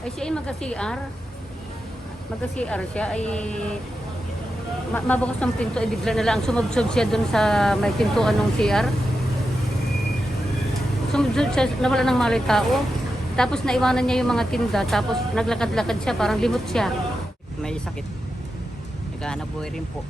Ay siya ay magka-CR. Magka-CR siya ay mabukas ng pinto ay bigla na lang sumubsob siya dun sa may pintuan ng CR. Sumubsob siya, nawala ng malay tao. Tapos naiwanan niya yung mga tinda, tapos naglakad-lakad siya, parang limot siya. May sakit. Naghahanap buhay rin po.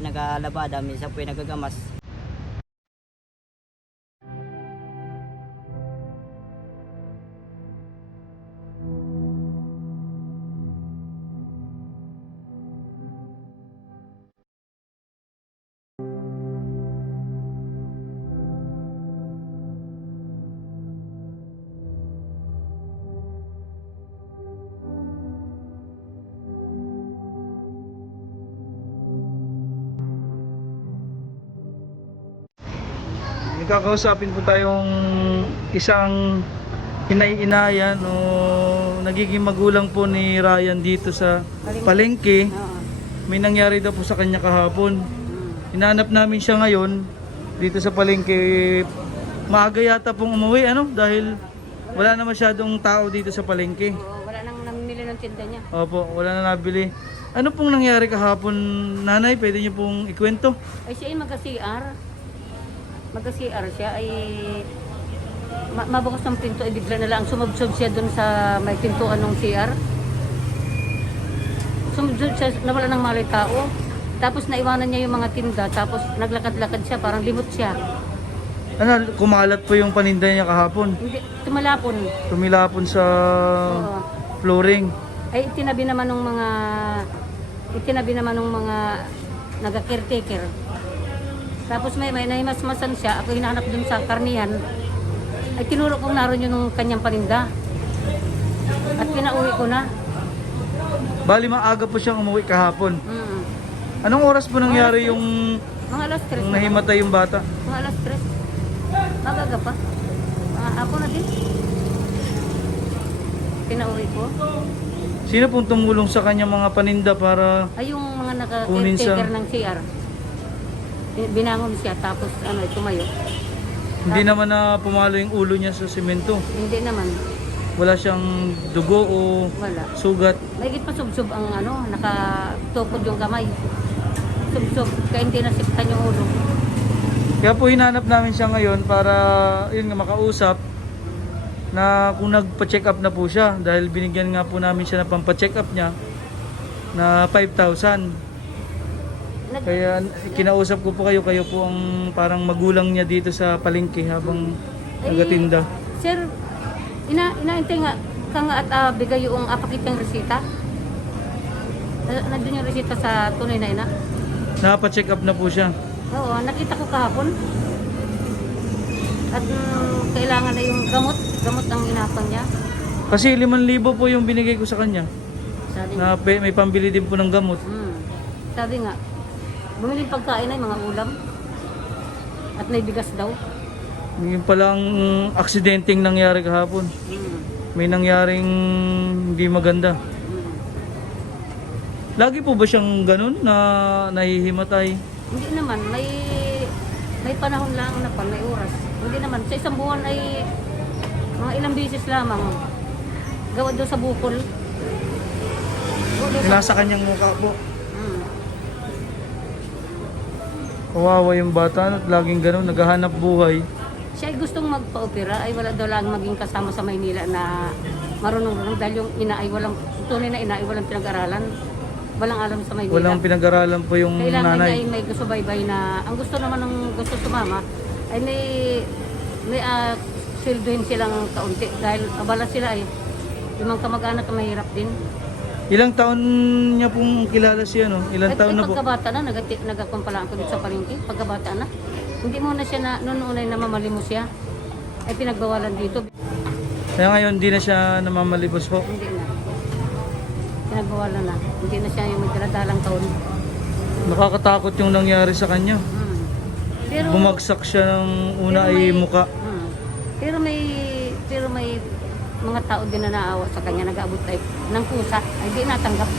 Nagalabada, minsan po nagagamas. May kakausapin po tayong isang inay-inayan o nagiging magulang po ni Ryan dito sa palengke. Oo. May nangyari daw po sa kanya kahapon. Hinanap namin siya ngayon dito sa palengke. Maaga yata pong umuwi dahil wala na masyadong tao dito sa palengke. Oo, wala nang namimili ng tinda niya. Opo, wala na nabili. Ano pong nangyari kahapon, nanay? Pwede niyo pong ikwento? Ay siya ay magka-CR. Magka-CR siya ay mabukas ng pinto ay bigla na lang sumubsob siya dun sa may pintuan ng CR. Sumubsob siya, nawala ng malay tao. Tapos naiwanan niya yung mga tinda, tapos naglakad-lakad siya, parang limot siya. Kumalat po yung paninda niya kahapon. Hindi, tumalapon. Tumilapon sa Oo. flooring. Ay itinabi naman ng mga naga-caretaker. Tapos may nahimasmasan siya, ako hinahanap dun sa karnihan. Ay tinuro kong naroon yun ng kanyang paninda. At pinauwi ko na. Bali maaga po siyang umuwi kahapon. Mm. Anong oras po nangyari yung Mga alas 3. nahimatay yung bata? Mga alas 3. Magaga pa. Ako na din. Pinauwi ko. Sino pong tumulong sa kanya mga paninda para Ay yung mga Kunin sa- naka-caretaker ng CR. Binangon siya tapos tumayo. hindi naman na pumalo yung ulo niya sa simento? Hindi naman. Wala siyang dugo o Wala. sugat? Mahigit pa sub-sub ang nakatukod yung kamay. Sub-sub, kaya hindi nasiktan yung ulo. Kaya po hinanap namin siya ngayon para yun nga makausap na kung nagpa-check up na po siya dahil binigyan nga po namin siya na pampa-check up niya na 5,000. Kaya kinausap ko po kayo po ang parang magulang niya dito sa palengke habang nagatinda. Sir, inaantay nga ka nga at bigay yung apakitang resita. Nandun yung resita sa tunay na ina. Napa-check up na po siya. Oo, nakita ko kahapon. At kailangan na yung gamot ang inapang niya. Kasi 5,000 po yung binigay ko sa kanya. Sabi Na may pambili din po ng gamot. Sabi nga, bumili pagkain ay mga ulam. At may bigas daw. Yung palang aksidenteng nangyari kahapon. May nangyaring hindi maganda. Lagi po ba siyang ganun na nahihimatay? Hindi naman, may panahon lang na may oras. Hindi naman, sa isang buwan ay mga ilang bisis lamang. Gawa doon sa bukol. Nasa kanyang mukha po. Mm. Kawawa yung bata at laging ganun, naghahanap buhay. Siya ay gustong magpa-opera, ay wala daw lang maging kasama sa Maynila na marunong-runong dahil yung ina ay walang, tunay na ina ay walang pinag-aralan. Walang alam sa Maynila. Walang pinag-aralan po yung Kailangan niya ay nanay. may subaybay na, ang gusto naman ng gusto sumama, ay may silduhin silang kaunti dahil abala sila ay yung mga kamag-anak na mahirap din. Ilang taon niya pong kilala siya, no? Ilang taon na po? Pagkabata na, nagkakumpalaan ko dito sa palengke, pagkabata na. Hindi muna siya na, noon unay namamalimos siya, ay pinagbawalan dito. Kaya ngayon hindi na siya namamalimos po. Hindi na. Pinagbawalan na. Hindi na siya yung magdaladalang taon. Nakakatakot yung nangyari sa kanya. Pero, Bumagsak siya ng una pero ay may- muka. Pero may mga tao din na naawa sa kanya, nag-aabot tayo ng pusa, ay di natanggap.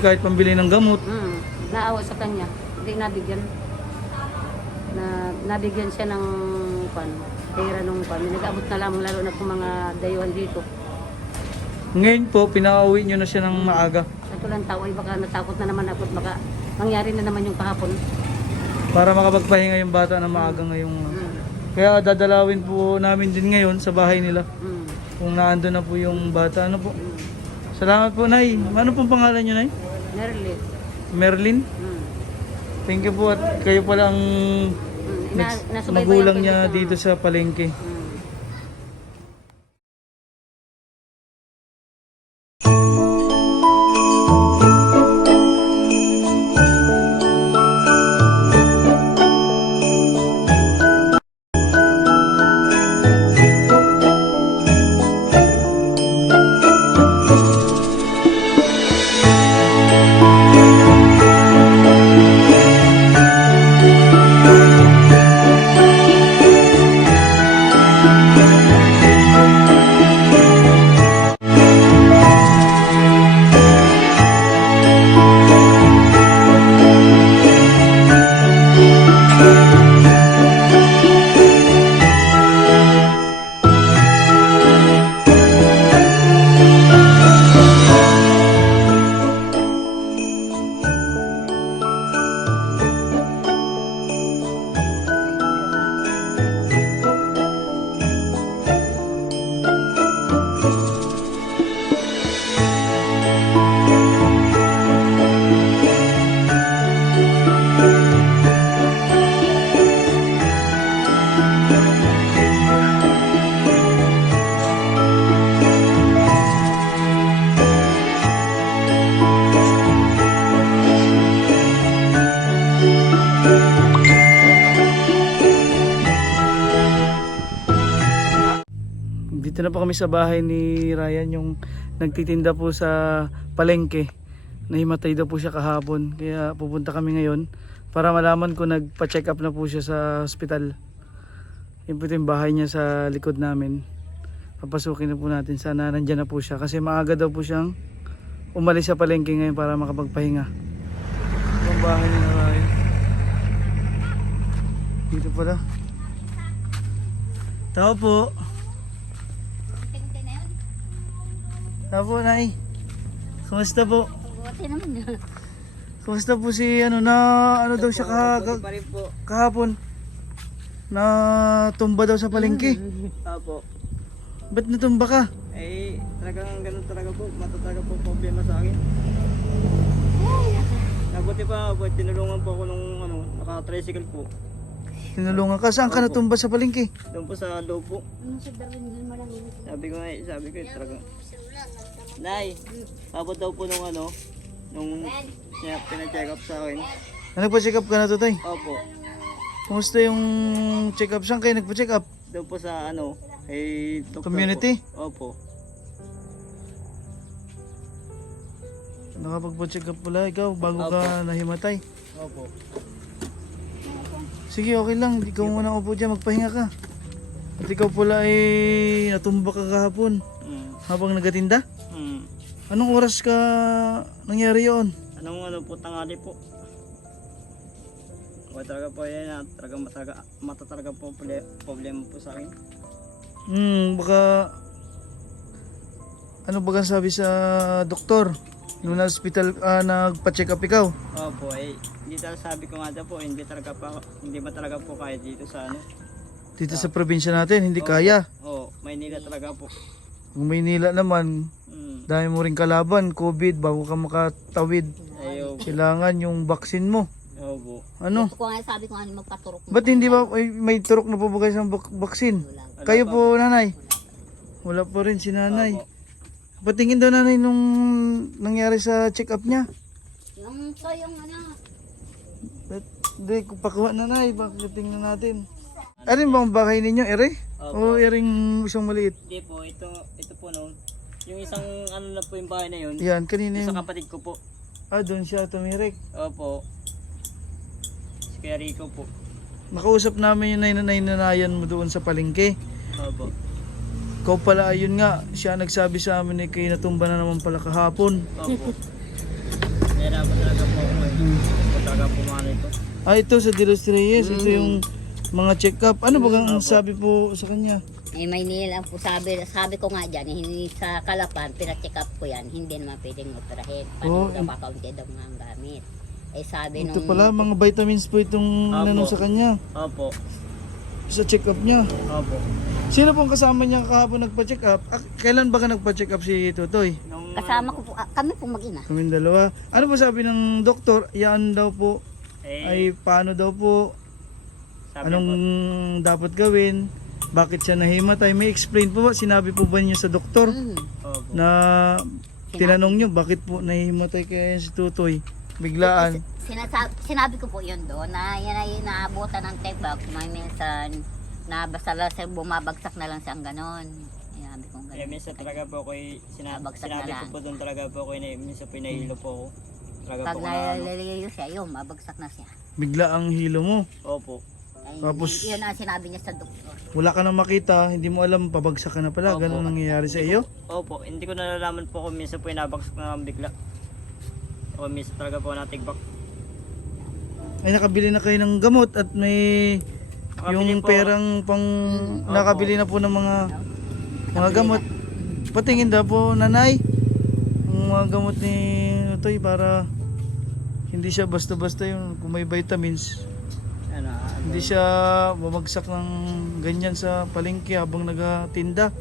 Kahit pambili ng gamot. Naawa sa kanya, hindi nabigyan. Nabigyan siya ng pera nung nag-aabot na lamang lalo na kung mga dayuhan dito. Ngayon po, pinauwi nyo na siya ng maaga Ito lang tao ay baka natakot na naman ako at baka mangyari na naman yung kahapon. para makapagpahinga yung bata na maaga ngayong... Mm. Kaya dadalawin po namin din ngayon sa bahay nila. Mm. Kung naando na po yung bata. Ano po? Mm. Salamat po, Nay. Ano pong pangalan nyo, Nay? Nerly. Merlin? Mm. Thank you po at kayo pala ang Nasubaybayan magulang ko niya dito. dito sa palengke. Mm. Dito na po kami sa bahay ni Ryan, yung nagtitinda po sa palengke. Nahimatay daw po siya kahapon. Kaya pupunta kami ngayon para malaman kung nagpa-check up na po siya sa hospital. Yun po yung bahay niya sa likod namin. Papasukin na po natin. Sana nandyan na po siya. Kasi maaga daw po siyang umalis sa palengke ngayon para makapagpahinga. Yung bahay ni Ryan. Dito pala. Tao po. Tao po, Nay. Kumusta po? Buti naman yun. Kumusta po si ano daw siya Mabuti pa rin po. kahapon? Na tumba daw sa palengke. Opo. Ba't natumba ka? Eh, talagang ganun talaga po. Matataga po problema sa akin. Nabuti pa, tinulungan po ako nung naka-tricycle po. Tinulungan ka? Saan ka natumba sa palengke? Doon po sa loob po. Ano sa Darwin din malang Sabi ko talaga. Nay, pabot daw po nung pina-check up sa akin. Nagpa-check up ka na to, Tay? Opo. Kumusta yung check up? Saan kayo nagpa-check up? Doon po sa kay doktor Community? Po. Opo. Nakapagpa-check up pala ikaw bago ka nahimatay. Opo. Sige, okay lang. Ikaw muna upo dyan. Magpahinga ka. At ikaw pala ay natumba ka kahapon habang nagatinda? Anong oras ka nangyari yun? Anong po, tangali po. O talaga po yan, talaga po problema po sa akin. Baka ano baga sabi sa doktor nung na hospital nagpa-check up ikaw? Opo, hindi talaga sabi ko nga daw po, hindi ba talaga po kaya dito sa Dito sa probinsya natin, hindi kaya. Oo, Maynila talaga po. Kung Maynila naman, dami mo rin kalaban, COVID, bago ka makatawid. Ayaw. Kailangan yung vaccine mo. Opo. Ano? Kung nga sabi ko nga magpaturok. Ba't hindi ba may turok na po ba kayo sa vaccine? Kayo po, nanay? Wala po rin si nanay. Opo. Patingin daw nanay nung nangyari sa check-up niya. Yung to yung Hindi, pakuha nanay, bakit tingnan natin. Alin bang bahay ninyo, ere? O Opo. ereng isang maliit? Hindi po, ito po yung isang na po yung bahay na yun. Yan, kanina Yung sa yung... kapatid ko po. doon siya tumirik. Opo. Si Kuya Rico po. Nakausap namin yung nainanayan mo doon sa palengke. Opo. Ikaw pala, ayun nga, siya nagsabi sa amin kay natumba na naman pala kahapon. Opo. Nahirapan talaga po ako Ito talaga po mga ito. Ito sa De Los Reyes, ito yung mga check-up. Ano ba ang sabi po sa kanya? Maynila po sabi ko nga dyan, hindi sa Kalapan, pina-check up ko yan, hindi naman pwedeng operahin. Oh, Paano daw kakaunti daw mga ang gamit. Sabi Ito nung, pala, mga vitamins po itong Opo. nanong sa kanya. Opo. Sa check-up niya. Opo. Sino pong kasama niya kahapon nagpa-check up? Kailan ba ka nagpa-check up si Tutoy? Nung, kasama ko po, kami pong mag-ina. Kaming dalawa. Ano ba sabi ng doktor? Yan daw po. Ay paano daw po? sabi Anong po, dapat gawin? Bakit siya nahimatay? May explain po ba? Sinabi po ba niyo sa doktor Opo. na tinanong niyo bakit po nahimatay kaya si Tutoy? Biglaan. Sinabi ko po yun doon na yan ay naabutan ng tebak. May minsan na basta lang siya bumabagsak na lang siyang ganon. Sinabi ko Kaya ganon. minsan talaga po ako Nabagsak sinabi na ko lang. po doon talaga po ako minsan pinahilo po ako. Talaga Pag po na naliliyo siya, yun, mabagsak na siya. Bigla ang hilo mo. Opo. Ay, Tapos- yun ang sinabi niya sa doktor. Wala ka na makita, hindi mo alam, pabagsak ka na pala. Opo. Ganun nangyayari sa iyo? Opo, hindi ko nalalaman po kung minsan po inabagsak na lang bigla. O minsan talaga po natigbak. Ay nakabili na kayo ng gamot at may Nakabili yung po. perang pang Opo. nakabili na po ng mga gamot. Patingin daw po nanay ang mga gamot ni Toy para hindi siya basta-basta yung kung may vitamins. Ano, Hindi siya bumagsak ng ganyan sa palengke habang nagatinda.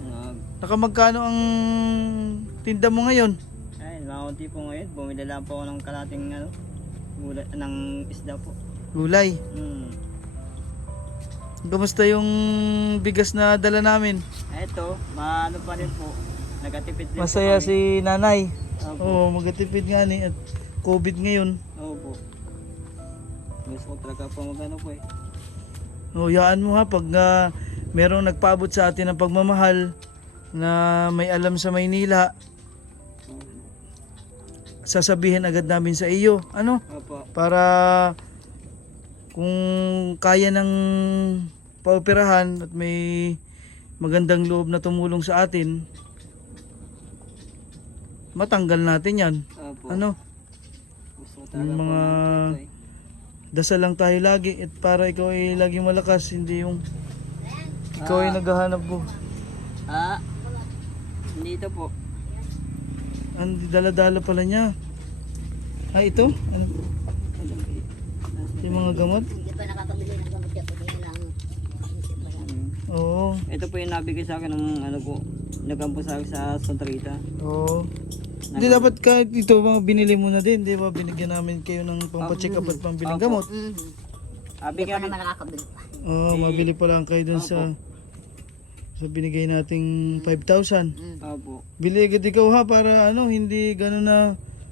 ano, Nakamagkano ang tinda mo ngayon? ay, nakakunti po ngayon. Bumili lang po ako ng kalating gulay, ng isda po. Gulay. Kamusta yung bigas na dala namin? Eto, maano pa rin po. Nagatipid din Masaya po kami. si nanay. Opo. Oo, magatipid nga ni at COVID ngayon. Opo. Gusto ko talaga po magano po eh. O, yaan mo ha pag merong nagpaabot sa atin ng pagmamahal na may alam sa Maynila, sasabihin agad namin sa iyo. Ano? Opo. Para kung kaya ng paoperahan at may magandang loob na tumulong sa atin, matanggal natin yan. Opo. Ano? Gusto ko talaga Yung po mga magano eh. dasal lang tayo lagi at para ikaw ay laging malakas, hindi yung ikaw ay naghahanap po. Dito po. Ang dala-dala pala niya. Ito? Ano? Yung mga gamot? Hindi pa nakakabili ng gamot siya, pwede lang isip pa yan. Oo. Ito po yung nabigay sa akin ng po, nagampo sa akin sa Santa Rita. Oo. Hindi dapat kahit ito mga binili mo na din, di ba? Binigyan namin kayo ng pampacheck up at pambiling Opo. gamot. Hindi Bigyan pa naman nakakabili pa. Oo, mabili pa lang kayo dun sa binigay nating 5,000. Opo. Bili agad ikaw ha para hindi gano'n na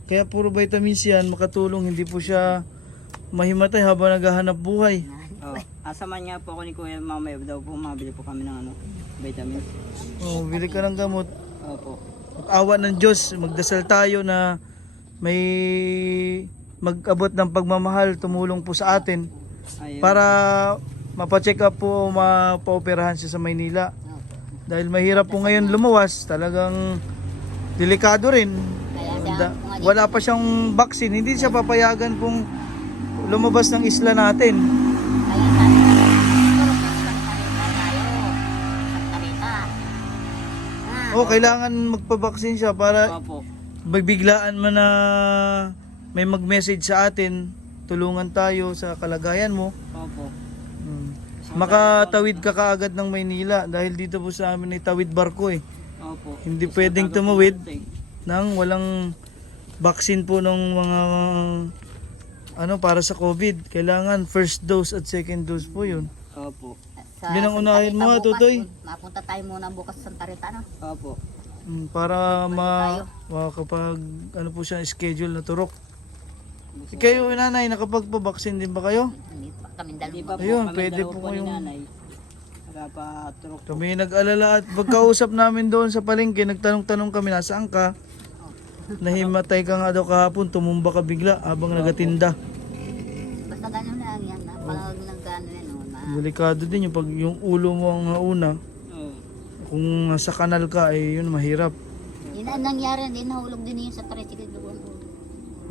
kaya puro vitamins yan makatulong, hindi po siya mahimatay habang naghahanap buhay. Oh. Asaman nga po ako ni Kuya mamaya daw po mabili po kami ng vitamins. Oo, bili ka ng gamot. Opo. Awa ng Diyos, magdasal tayo na may mag-abot ng pagmamahal, tumulong po sa atin Ayun. para mapacheck up po o mapaoperahan siya sa Maynila. Dahil mahirap po ngayon lumuwas, talagang delikado rin. Kaya siya, Wala pa siyang vaccine, hindi siya papayagan kung lumabas ng isla natin. kaya sabi ko, siguro Santa Rita tayo. Santa Rita. O kailangan magpa-vaccine siya para Opo. biglaan man na may mag-message sa atin, tulungan tayo sa kalagayan mo. Opo. Makatawid ka kaagad ng Maynila dahil dito po sa amin ay tawid barko eh. Opo. Hindi pwedeng tumawid nang walang vaccine po ng mga para sa COVID. Kailangan first dose at second dose po yun. Opo. Yun ang unahin mo, ha, Tutoy? Mapunta tayo muna bukas sa Santa Rita, no? Opo. Para makapag po siya schedule na turok. Kayo nanay, nakapagpa-vaccine din ba kayo? Hindi pa kami Hindi pa dalawa. po. Ayun, kami pwede dalawa po ni yung- nanay. Nagpapaturok po. Kami nag-alala at pagkausap namin doon sa palengke, nagtanong-tanong kami nasaan ka. Nahimatay ka nga daw kahapon, tumumba ka bigla habang nagatinda. Basta ganun lang yan. Pag nagano yan, no, Delikado din yung pag yung ulo mo ang nauna. Oo. Kung sa kanal ka ay yun mahirap. yun ang nangyari, hindi nahulog din yun sa tricycle doon.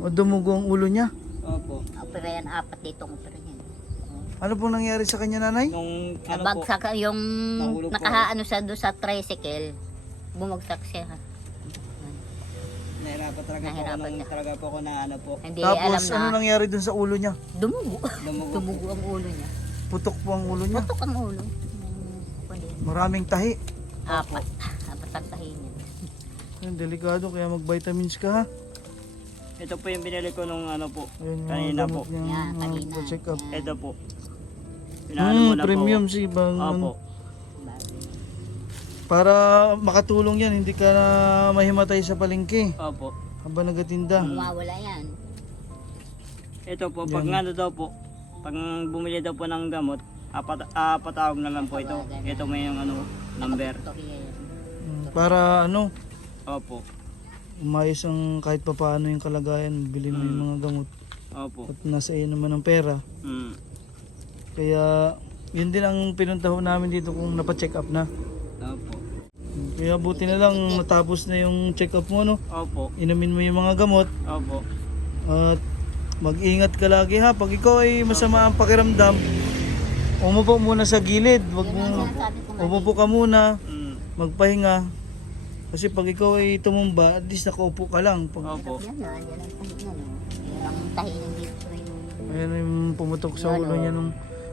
O dumugo ang ulo niya. Opo. Opera yan, 4 ditong opera yan. Ano pong nangyari sa kanya, nanay? Nung ano po, Nabagsak yung Nahulog po nakaano sa doon sa tricycle. Bumagsak siya. nahirapan talaga po ako Nahirapan nung siya. talaga po ako na ano po. Hindi alam Tapos na. ano nangyari dun sa ulo niya? Dumugo. Dumugo. Dumugo ang ulo niya. Putok po ang ulo niya. Putok ang ulo. Maraming tahi. Apat. Apat ang tahi niya. Yan, delikado kaya mag-vitamins ka ha. Ito po yung binili ko nung ano po. Ayun, yung Kanina gamot po. niyang, Yan, kanina. check up. Yan. Ito po. Pinaano mo na Premium po. si bang Opo. para makatulong yan, hindi ka na mahimatay sa palengke Opo. habang nagatinda. Mawawala yan. Ito po, pag Yan. ano daw po, pag bumili daw po ng gamot, patawag na lang po ito. Ito may yung ano, number. Toriya yan. Para ano, Opo. umayos ang kahit papaano yung kalagayan, bilhin mo yung mga gamot Opo. at nasa iyo naman ang pera. Mm. Kaya yun din ang pinuntahan namin dito kung napacheck up na. Opo. Kaya buti na lang natapos na yung check up mo, no? Opo. Inumin mo yung mga gamot Opo. at mag-ingat ka lagi ha. Pag ikaw ay masama ang pakiramdam, umupo muna sa gilid. Wag Yun ang mo, sinasabi ko nga. umupo ka muna, Mm. magpahinga. Kasi pag ikaw ay tumumba, at least nakaupo ka lang. Pag, Opo. Yan na, yan ang tahi na. Yan ang tahi ng dito. ayan yung pumutok sa ulo niya nung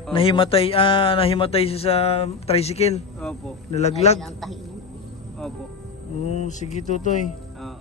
nahimatay siya sa tricycle. Opo. Nalaglag. Yan ang tahi niya. Opo. Oo, sige tutoy. Ah.